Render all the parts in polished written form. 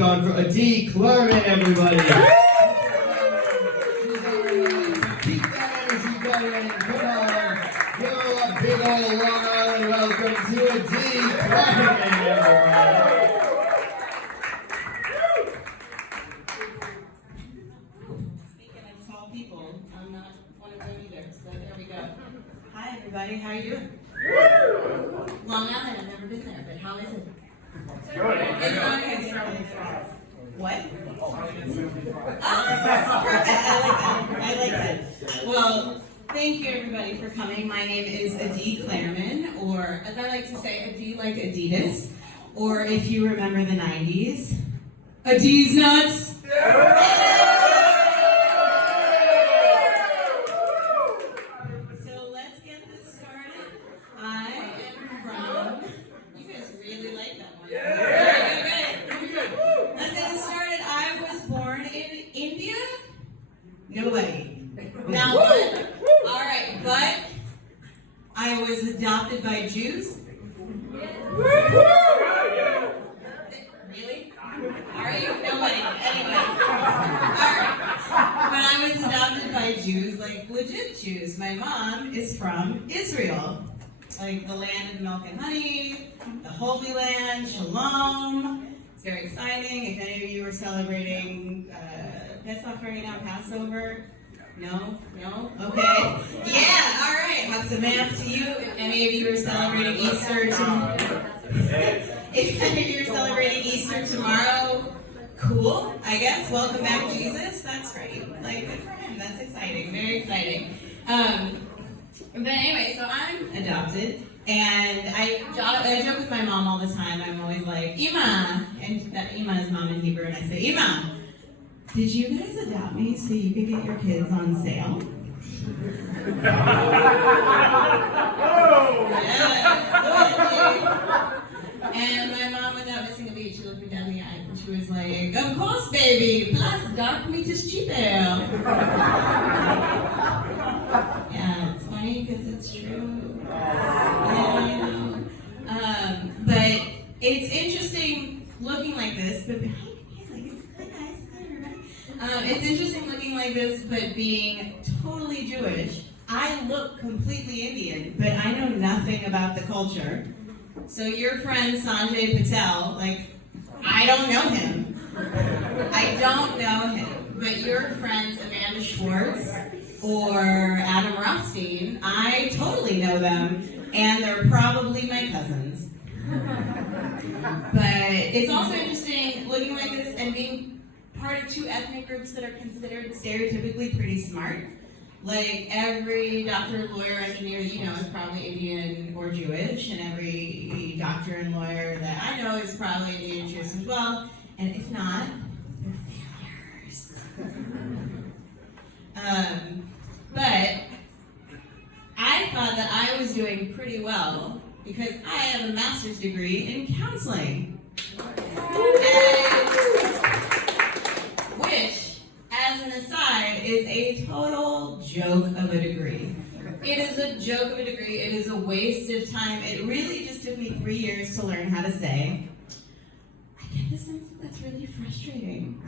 gone for Adi Klerman, everybody. Keep that energy going. Come on. Give her a big old Long Island welcome to Adi Klerman, everybody. Speaking of tall people, I'm not one of them either, so there we go. Hi everybody, how are you doing? Long Island, I've never been there, but how is it? What? Oh, perfect. I like that. Well, thank you everybody for coming. My name is Adi Klerman, or as I like to say, Adi like Adidas, or if you remember the 90s, Adi's nuts. So let's get this started. I am from, you guys really like that one. Very good. Let's get this started. I was born in India. Nobody. Not one. All right, but I was adopted by Jews. Really? Are you? Nobody. Anyway. All right. But I was adopted by Jews, like legit Jews. My mom is from Israel, like the land of milk and honey, the Holy Land, Shalom. It's very exciting. If any of you are celebrating Pesach right now, Passover. No? Okay. Yeah, all right. Have some math to you. If any of you are celebrating Easter if any of you are celebrating Easter tomorrow, cool, I guess. Welcome back, Jesus. That's great. Like, good for him. That's exciting. Very exciting. But anyway, so I'm adopted, and I joke with my mom all the time. I'm always like, Ima, and that Ima is mom in Hebrew, and I say, Ima, did you guys adopt me so you could get your kids on sale? And my mom, without missing a beat, she looked me down the eye and she was like, of course, baby, plus dark meat is cheaper. Yeah, it's funny because it's true. Yeah. But it's interesting looking like this, but it's interesting looking like this, but being totally Jewish. I look completely Indian, but I know nothing about the culture. So your friend Sanjay Patel, like, I don't know him. But your friends Amanda Schwartz or Adam Rothstein, I totally know them, and they're probably my cousins. But it's also interesting looking like this and being part of two ethnic groups that are considered stereotypically pretty smart. Like every doctor, lawyer, engineer that you know is probably Indian or Jewish, and every doctor and lawyer that I know is probably Indian and Jewish as well. And if not, they're failures. But I thought that I was doing pretty well because I have a master's degree in counseling. Which, as an aside, is a total joke of a degree. It is a joke of a degree. It is a waste of time. It really just took me 3 years to learn how to say. I get the sense that that's really frustrating.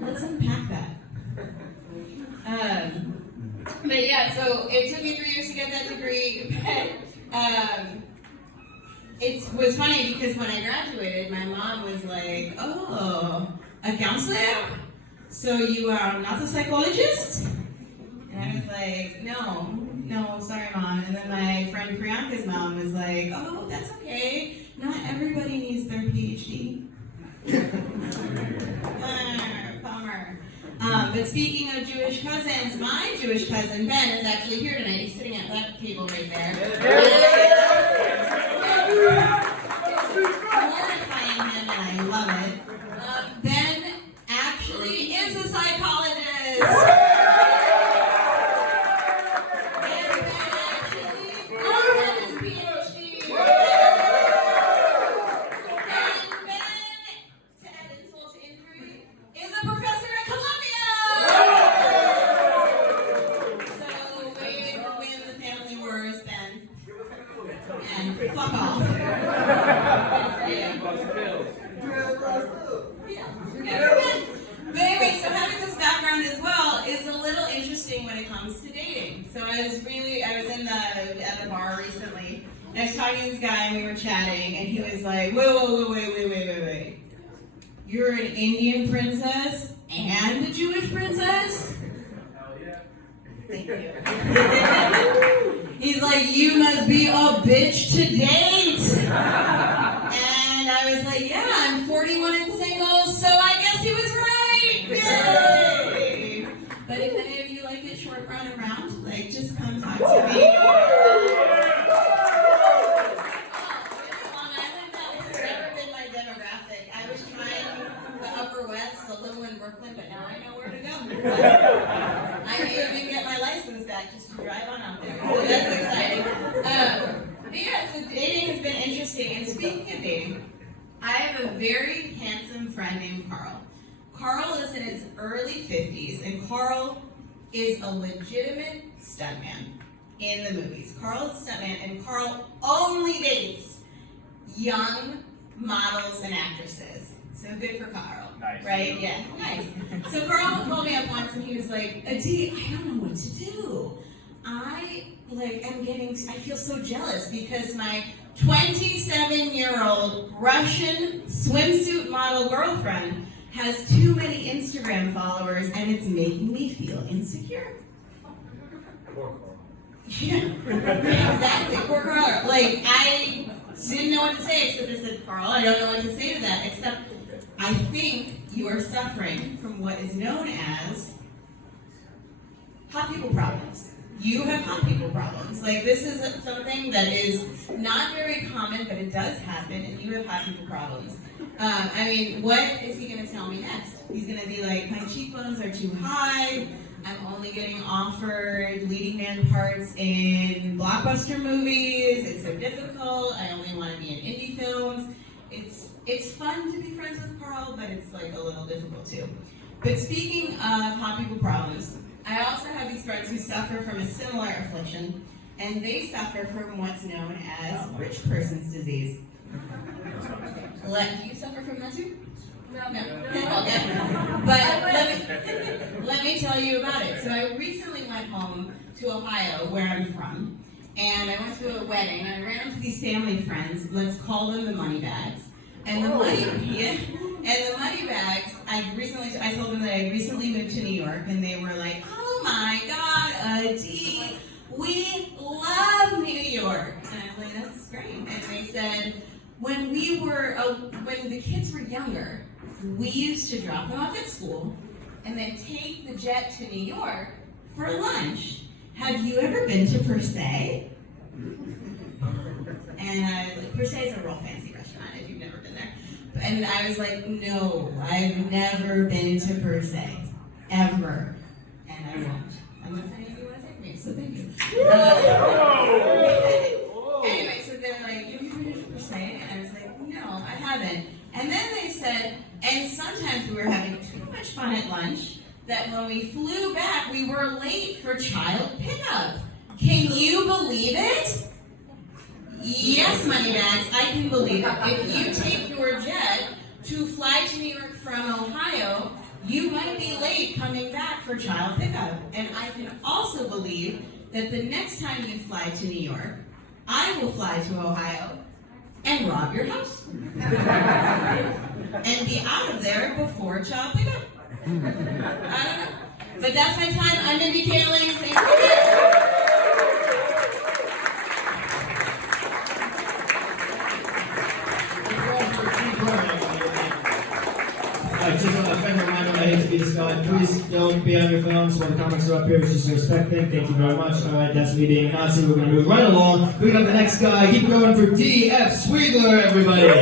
Let's unpack that. But yeah, so it took me 3 years to get that degree. But it was funny because when I graduated, my mom was like, "Oh, a counselor? So you are not a psychologist?" And I was like, no, sorry, Mom. And then my friend Priyanka's mom was like, "Oh, that's okay. Not everybody needs their PhD." Bummer. But speaking of Jewish cousins, my Jewish cousin Ben is actually here tonight. He's sitting at that table right there. Glorifying him, and I love it. Ben actually is a psychologist. And Ben actually does have his PhD. And Ben, to add insult to injury, is a professor at Columbia. So when the family wars, Ben. I was at the bar recently, and I was talking to this guy, and we were chatting, and he was like, wait. You're an Indian princess and a Jewish princess? Hell yeah. Thank you. He's like, you must be a bitch to date. And I was like, yeah, I'm 41 and single, so I guess he was right. Yay! But if any of you like it short, brown, and round, like, just come talk to me. Long Island, that has never been my demographic. I was trying the Upper West, the Little in Brooklyn, but now I know where to go. I may even get my license back just to drive on out there. So that's exciting. But yeah, so dating has been interesting. And speaking of dating, I have a very handsome friend named Carl. Carl is in his early 50s, and Carl is a legitimate stuntman in the movies. Carl is a stuntman, and Carl only dates young models and actresses. So good for Carl. Nice. Right? Yeah, nice. So Carl called me up once and he was like, Adi, I don't know what to do. I feel so jealous because my 27-year-old Russian swimsuit model girlfriend has too many Instagram followers and it's making me feel insecure. Yeah, exactly. Poor Carl. Like, I didn't know what to say except I said, Carl, I don't know what to say to that except I think you are suffering from what is known as hot people problems. You have hot people problems. Like, this is something that is not very common, but it does happen, and you have hot people problems. What is he going to tell me next? He's going to be like, my cheekbones are too high, I'm only getting offered leading man parts in blockbuster movies, it's so difficult, I only want to be in indie films. It's fun to be friends with Carl, but it's like a little difficult too. But speaking of hot people problems, I also have these friends who suffer from a similar affliction, and they suffer from what's known as rich person's disease. Do you suffer from that too? No. Okay. But let me tell you about it. So I recently went home to Ohio, where I'm from, and I went to a wedding, and I ran into these family friends, let's call them the Moneybags. And the money bags, I told them that I recently moved to New York, and they were like, oh my God, Adi, we love New York. And I was like, that's great. And they said, when the kids were younger, we used to drop them off at school, and then take the jet to New York for lunch. Have you ever been to Per Se? And I was like, Per Se is a real fancy restaurant if you've never been there. And I was like, no, I've never been to Per Se, ever. And I won't. Unless any of you want to take me, so thank you. Anyway, so they're like, have you been to Per Se? And I was like, no, I haven't. And then they said, and sometimes we were having too much fun at lunch, that when we flew back, we were late for child pickup. Can you believe it? Yes, Moneybags, I can believe it. If you take your jet to fly to New York from Ohio, you might be late coming back for child pickup. And I can also believe that the next time you fly to New York, I will fly to Ohio and rob your house. And be out of there before child pickup. I don't know. But that's my time. I'm Mindy Kaling. Thank you. Just a friendly reminder, I hate to be this guy. Please don't be on your phones when the comics are up here. It's just a respect thing. Thank you very much. Alright, that's me being Nazi. We're going to move right along. We got the next guy. Keep going for D.F. Sweegler, everybody.